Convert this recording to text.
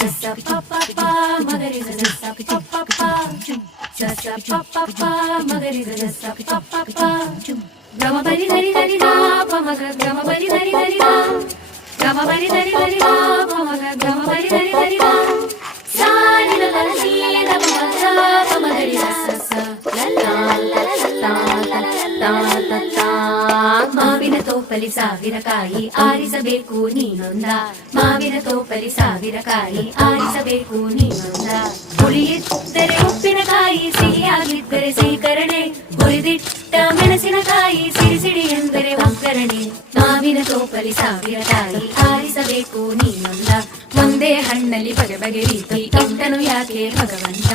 sa pa pa pa magari sa sa pa pa pa sa pa pa pa magari sa sa pa pa pa gama bari dari dari da pa maga gama bari dari dari da gama bari dari dari da pa maga gama bari dari dari da sa ni la la ni da pa sa pa magari sa sa la la la la la la la ಮಾವಿನ ತೋಪಲಿ ಸಾವಿರ ಕಾಯಿ ಆರಿಸಬೇಕು ನೀನೊಂದ ಮಾವಿನ ತೋಪಲಿ ಸಾವಿರ ಕಾಯಿ ಆರಿಸಬೇಕು ನೀನೊಂದ ಹುಳಿಯಿದ್ದರೆ ಉಪ್ಪಿನಕಾಯಿ ಸಿಹಿಯಾಗಿದ್ದರೆ ಸೀಕರಣೆ ಹುರಿದಿಟ್ಟ ಮೆಣಸಿನಕಾಯಿ ಸಿಡಿ ಸಿಡಿ ಎಂದರೆ ಒಗ್ಗರಣೆ ಮಾವಿನ ತೋಪಲಿ ಸಾವಿರ ಕಾಯಿ ಆರಿಸಬೇಕು ನೀನೊಂದ ಒಂದೇ ಹಣ್ಣಲ್ಲಿ ಬಗೆ ಬಗೆ ರೀತಿ ಇಟ್ಟನು ಯಾಕೆ ಭಗವಂತ